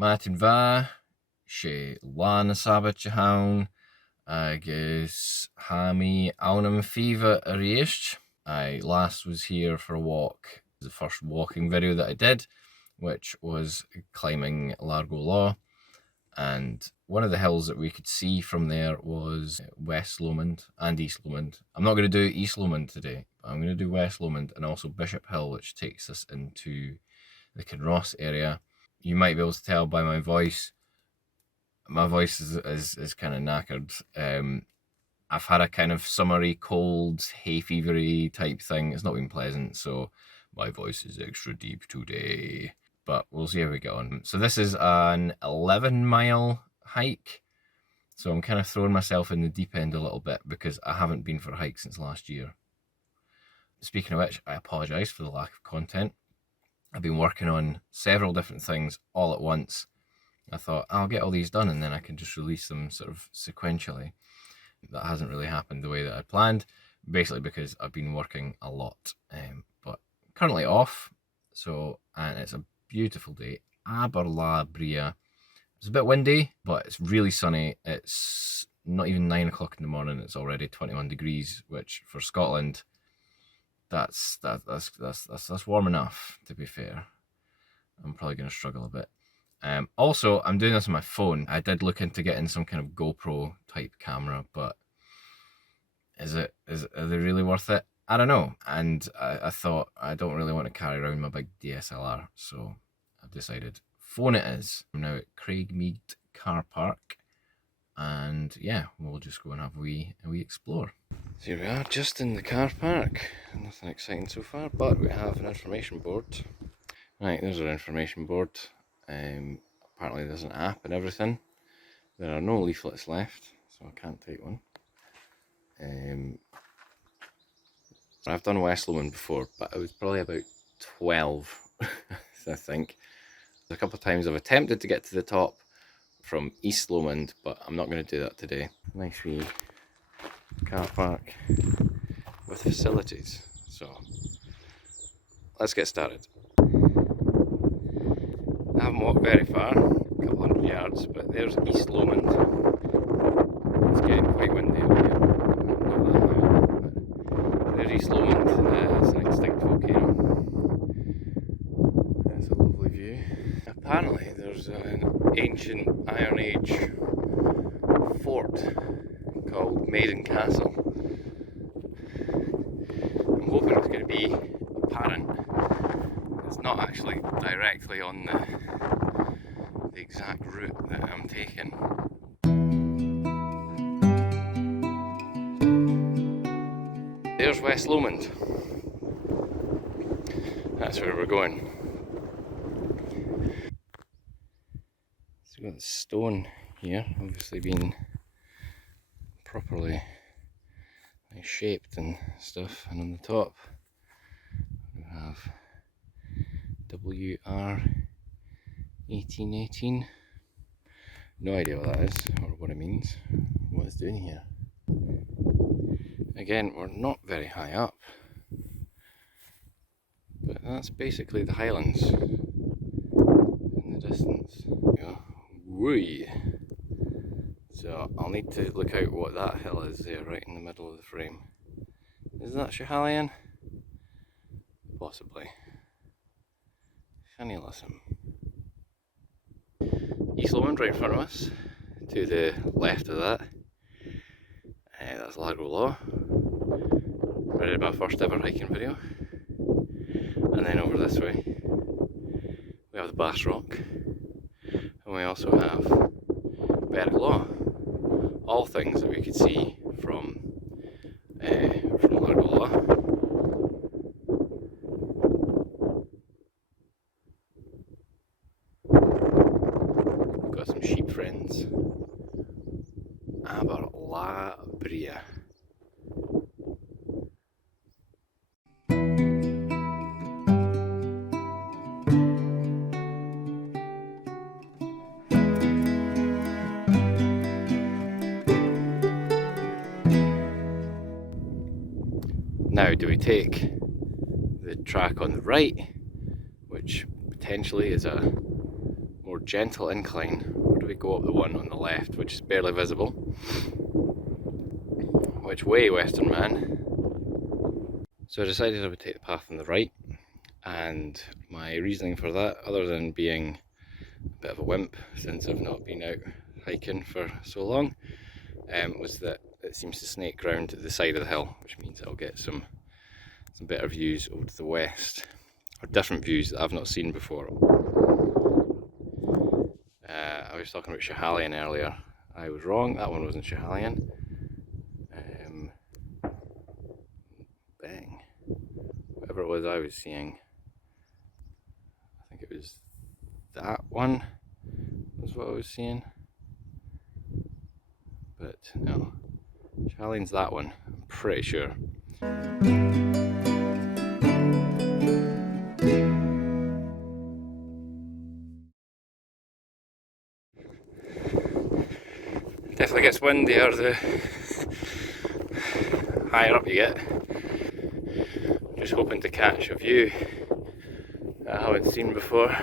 Martin Va, sé Lana Sabbat Jahan, agus Hami Aunam Fiva Arish. I last was here for a walk. It was the first walking video that I did, which was climbing Largo Law. And one of the hills that we could see from there was West Lomond and East Lomond. I'm not going to do East Lomond today, but I'm going to do West Lomond and also Bishop Hill, which takes us into the Kinross area. You might be able to tell by my voice. My voice is kind of knackered. I've had a kind of summery, cold, hay fevery type thing. It's not been pleasant, so my voice is extra deep today. But we'll see how we get on. So this is an 11-mile hike. So I'm kind of throwing myself in the deep end a little bit because I haven't been for a hike since last year. Speaking of which, I apologise for the lack of content. I've been working on several different things all at once. I thought I'll get all these done and then I can just release them sort of sequentially. That hasn't really happened the way that I planned, basically because I've been working a lot. But currently off, and it's a beautiful day. Aberla Bria. It's a bit windy, but it's really sunny. It's not even 9 o'clock in the morning. It's already 21 degrees, which for Scotland, that's warm enough, to be fair. I'm probably going to struggle a bit. Also, I'm doing this on my phone. I did look into getting some kind of GoPro type camera, but are they really worth it? I don't know. And I thought I don't really want to carry around my big DSLR, so I've decided phone it is. I'm now at Craigmead car park, and yeah, we'll just go and have a wee explore. So here we are, just in the car park. Nothing exciting so far, but we have an information board. Right, there's our information board. Apparently there's an app and everything. There are no leaflets left, so I can't take one. I've done West Lomond before, but I was probably about 12, I think. A couple of times I've attempted to get to the top from East Lomond, but I'm not going to do that today. Nice wee car park with facilities. So let's get started. I haven't walked very far, a couple hundred yards, but there's East Lomond. It's getting quite windy over here. Not that high, but there's East Lomond. It's an extinct volcano. That's a lovely view. Apparently there's an ancient Iron Age fort called Maiden Castle. I'm hoping it's going to be apparent. It's not actually directly on the exact route that I'm taking. There's West Lomond. That's where we're going. So we've got the stone here, obviously been properly shaped and stuff, and on the top we have WR 1818. No idea what that is or what it means, what it's doing here. Again, we're not very high up, but that's basically the Highlands in the distance. Yeah. Whee! So I'll need to look out what that hill is there right in the middle of the frame. Is that Highland? Possibly. Can you listen? East Lomond right in front of us. To the left of that, that's Largo Law. I did my first ever hiking video. And then over this way, we have the Bass Rock. And we also have Berg Law. All things that we could see from Largo Law. Got some sheep friends. Aberla Bria. Now, do we take the track on the right, which potentially is a more more gentle incline, or do we go up the one on the left, which is barely visible? Which way, Western man? So I decided I would take the path on the right, and my reasoning for that, other than being a bit of a wimp since I've not been out hiking for so long, was that it seems to snake round the side of the hill, which means I'll get some better views over to the west, or different views that I've not seen before. I was talking about Highland earlier. I was wrong, that one wasn't Highland. Bang. Whatever it was I was seeing, I think it was that one was what I was seeing. But no, Highland's that one, I'm pretty sure. Definitely gets windier the higher up you get. Just hoping to catch a view that I haven't seen before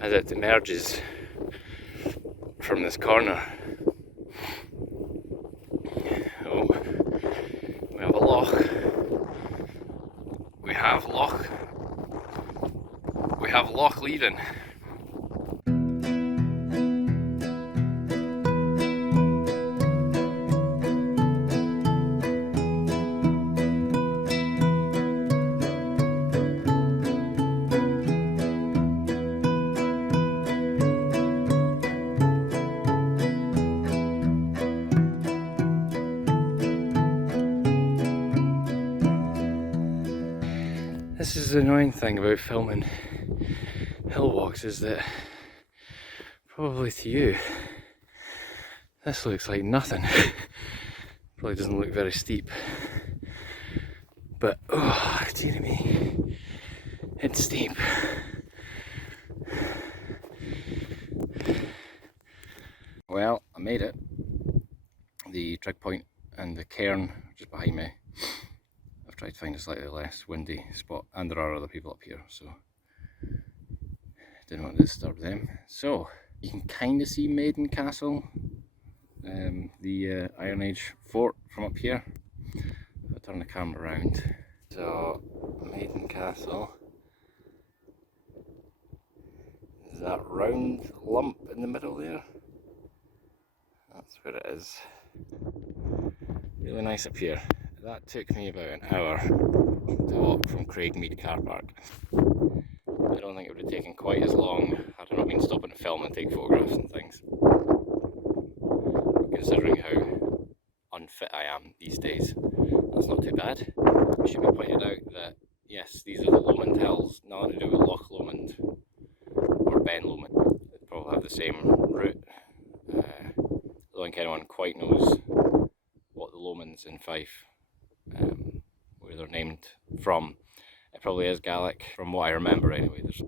as it emerges from this corner. Oh, we have a loch. We have Loch Leiden. This is the annoying thing about filming hill walks, is that probably to you this looks like nothing. Probably doesn't look very steep, but oh dear me, it's steep. Well, I made it. The trig point and the cairn just behind me. I've tried to find a slightly less windy spot, and there are other people up here, so didn't want to disturb them. So you can kind of see Maiden Castle, the Iron Age fort from up here. If I turn the camera around, so Maiden Castle is that round lump in the middle there. That's where it is. Really nice up here. That took me about an hour to walk from Craigmead car park. I don't think it would have taken quite as long had I not been stopping to film and take photographs and things. Considering how unfit I am these days, that's not too bad. It should be pointed out that yes, these are the Lomond hills, nothing to do with Loch Lomond or Ben Lomond. They probably have the same route. I don't think anyone quite knows what the Lomonds in Fife, where they're named from. It probably is Gaelic, from what I remember anyway. There's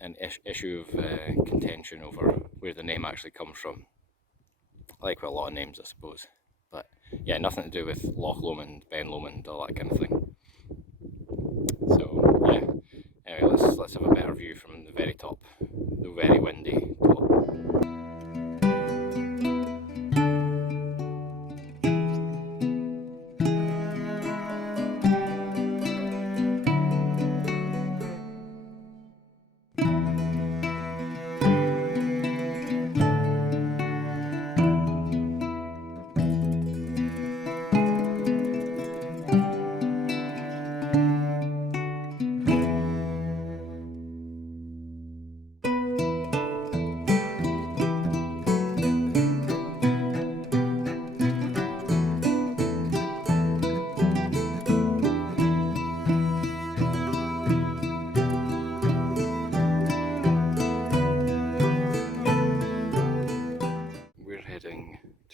an issue of contention over where the name actually comes from. Like with a lot of names, I suppose. But yeah, nothing to do with Loch Lomond, Ben Lomond, all that kind of thing. So yeah, anyway, let's have a better view from the very top, the very windy top.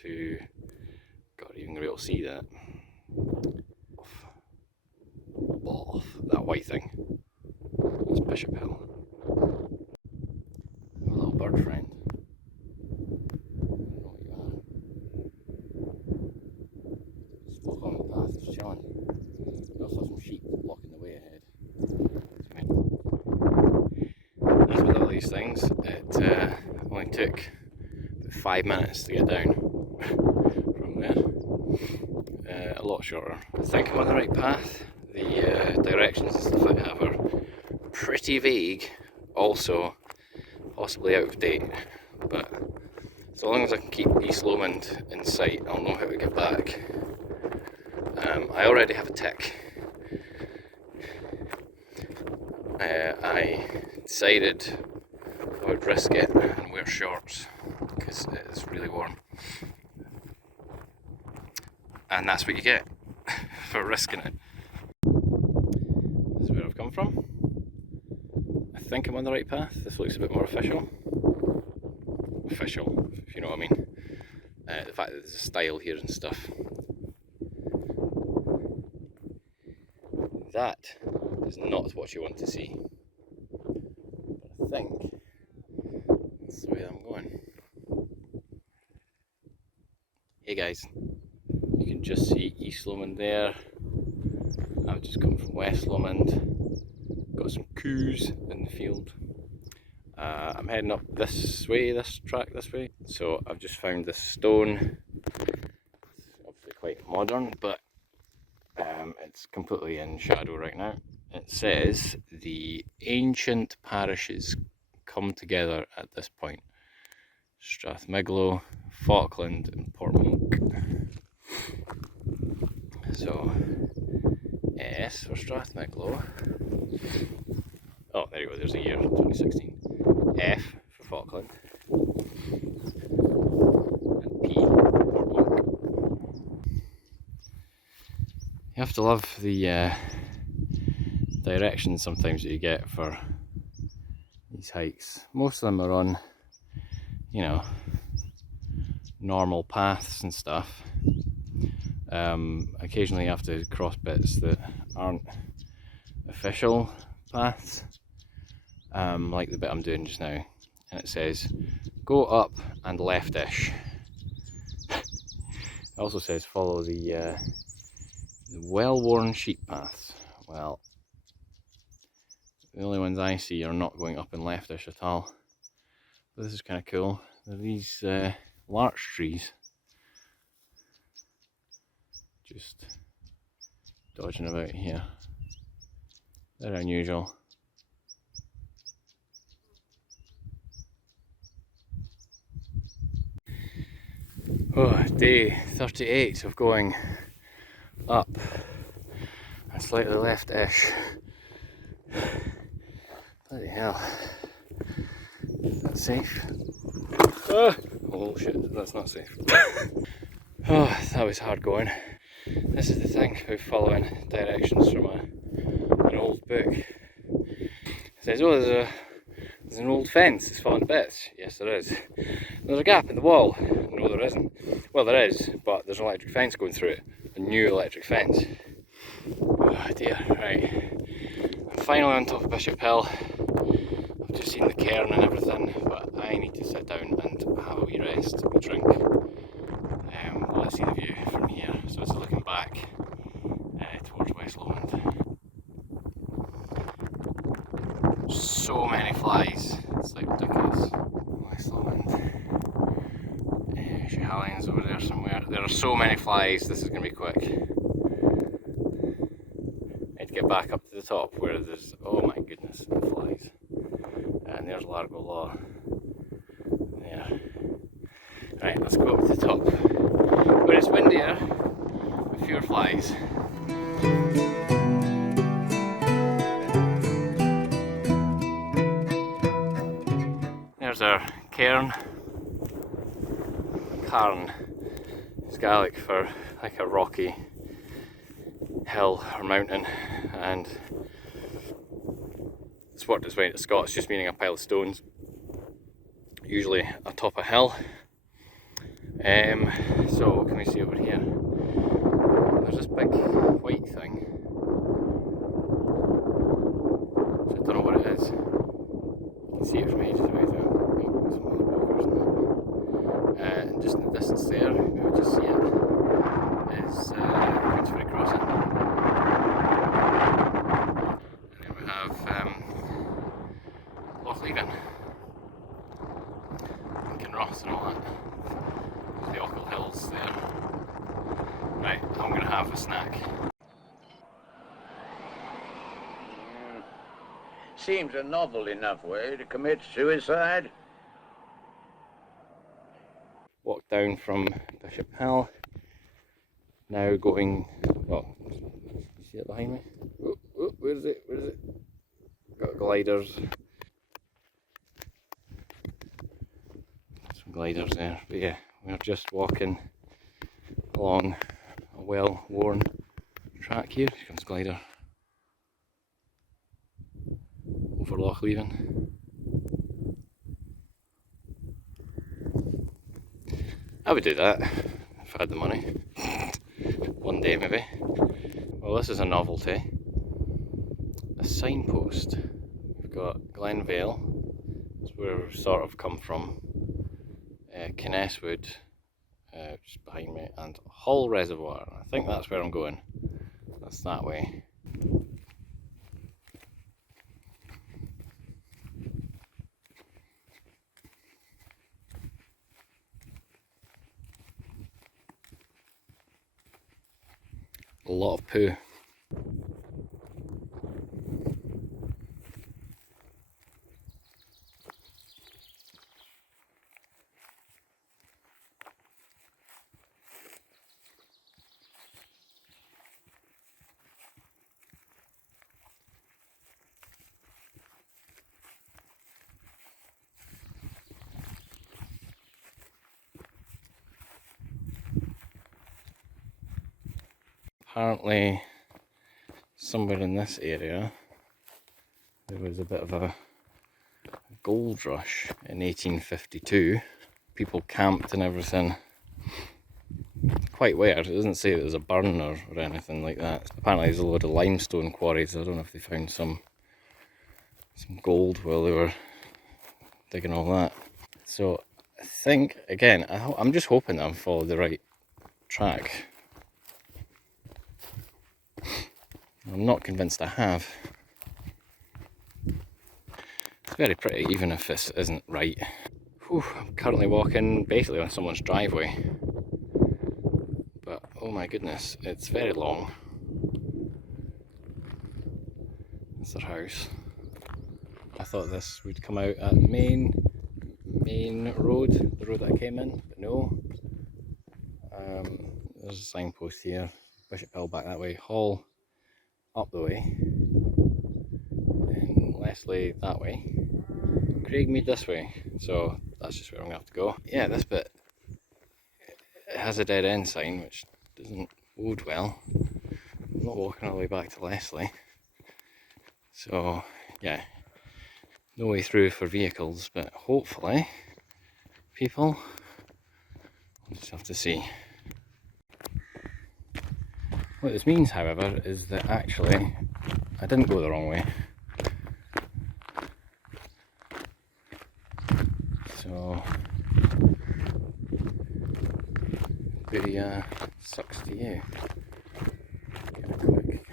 To, God, even gonna be able to see that. Off. That white thing. That's Bishop Hill. A little bird friend. I don't know what you are. Just walk on the path, just chilling. We also have some sheep blocking the way ahead. As with all these things, it only took 5 minutes to get down from there. A lot shorter. I think I'm on the right path. The directions and stuff I have are pretty vague, also possibly out of date, but so long as I can keep East Lomond in sight, I'll know how to get back. I already have a tick. I decided I would risk it and wear shorts because it's really warm, and that's what you get for risking it. This is where I've come from. I think I'm on the right path. This looks a bit more official, if you know what I mean. The fact that there's a style here and stuff. That is not what you want to see. But I think that's the way I'm going. Hey guys, you can just see East Lomond there. I've just come from West Lomond. Got some coos in the field. I'm heading up this way, this track this way. So I've just found this stone. It's obviously quite modern, but it's completely in shadow right now. It says the ancient parishes come together at this point. Strathmiglo, Falkland and Portmoak. So S for Strathmiglo. Oh, there you go, there's a year, 2016. F for Falkland. And P for Portmoak. You have to love the directions sometimes that you get for these hikes. Most of them are on, you know, normal paths and stuff. Occasionally you have to cross bits that aren't official paths, like the bit I'm doing just now, and it says go up and leftish. It also says follow the well-worn sheep paths. Well, the only ones I see are not going up and leftish at all. But this is kind of cool. There are these larch trees just dodging about here. They're unusual. Oh, day 38 of going up and slightly left-ish. Bloody hell. Is that safe? Oh shit, that's not safe. Oh, that was hard going. This is the thing about following directions from an old book. It says, oh, there's an old fence that's fallen to bits. Yes, there is. There's a gap in the wall. No, there isn't. Well, there is, but there's an electric fence going through it. A new electric fence. Oh dear, right. I'm finally on top of Bishop Hill. I've just seen the cairn and everything, but I need to sit down and have a wee rest, a drink. Let's see the view from here. So it's looking back towards West Lomond. So many flies, it's like ridiculous. West Lomond. Highlands over there somewhere. There are so many flies, this is going to be quick. I need to get back up to the top where there's, oh my goodness, the flies. And there's Largo Law. There. Right, let's go up to the top. Where it's windier, with fewer flies. There's our cairn. Cairn is Gaelic for like a rocky hill or mountain, and it's worked its way into Scots, just meaning a pile of stones, usually atop a hill. So what can we see over here? There's this big white thing, which I don't know what it is. You can see it from ages away though. And just in the distance there, we would just see it, is Queensferry Crossing. And then we have Loch Leven. Ross and all that. There's the Ochil Hills there. Right, I'm gonna have a snack. Seems a novel enough way to commit suicide. Walk down from Bishop Hill. Now going, well, you see it behind me? Oh, oh, where is it? Where is it? Got gliders. Some gliders there. But yeah, we're just walking along a well-worn track here. Here comes glider. Over Loch Leven. I would do that if I had the money. One day maybe. Well, this is a novelty. A signpost. We've got Glenvale, that's where we've sort of come from. Kinneswood, just behind me, and Hull Reservoir. I think that's where I'm going. That's that way. A lot of poo. Apparently, somewhere in this area, there was a bit of a gold rush in 1852. People camped and everything. Quite weird. It doesn't say there's a burn or anything like that. Apparently there's a load of limestone quarries. I don't know if they found some gold while they were digging all that. So I think, again, I'm just hoping that I'm following the right track. I'm not convinced I have. It's very pretty, even if this isn't right. Whew, I'm currently walking basically on someone's driveway. But oh my goodness, it's very long. That's their house. I thought this would come out at the main road, the road that I came in, but no. There's a signpost here. Bishop Hill back that way, Hall up the way, and Leslie that way, Craigmead this way. So that's just where I'm gonna have to go. Yeah, this bit, it has a dead end sign, which doesn't bode well. I'm not walking all the way back to Leslie. So yeah, no way through for vehicles, but hopefully people, we'll just have to see. What this means, however, is that actually I didn't go the wrong way. So pretty sucks to you. Get a quick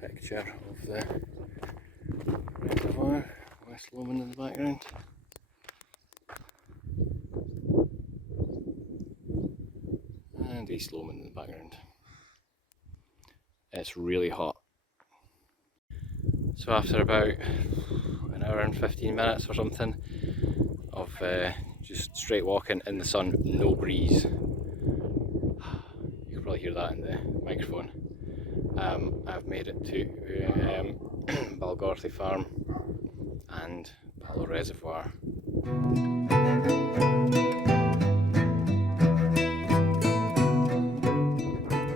picture of the reservoir, West Lomond in the background. And East Lomond in the background. It's really hot. So after about an hour and 15 minutes or something of just straight walking in the sun, no breeze. You can probably hear that in the microphone. I've made it to Balgorthy Farm and Palo Reservoir.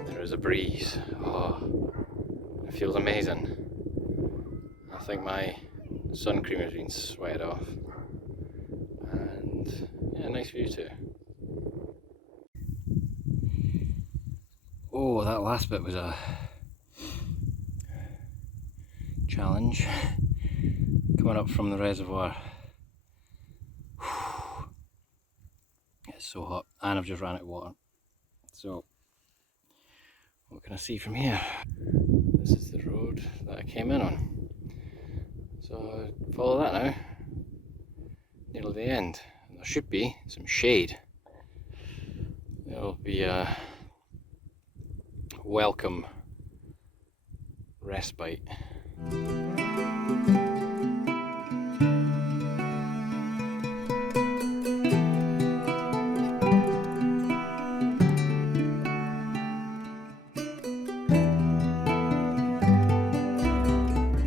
There is a breeze. Oh, it feels amazing. I think my sun cream has been sweated off. And yeah, nice view too. Oh, that last bit was a challenge. Coming up from the reservoir. It's so hot, and I've just ran out of water. So, what can I see from here? This is the road that I came in on. So, follow that now. nearly the end. There should be some shade. There'll be a welcome respite.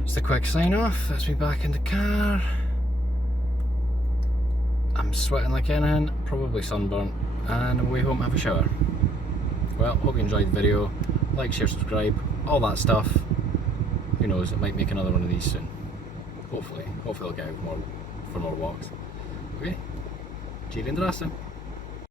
Just a quick sign off. Let's be back in the car. I'm sweating like anything, probably sunburnt, and I'm way home to have a shower. Well, hope you enjoyed the video. Like, share, subscribe, all that stuff. Who knows, it might make another one of these soon. Hopefully I'll get out more for more walks. Okay, cheerio and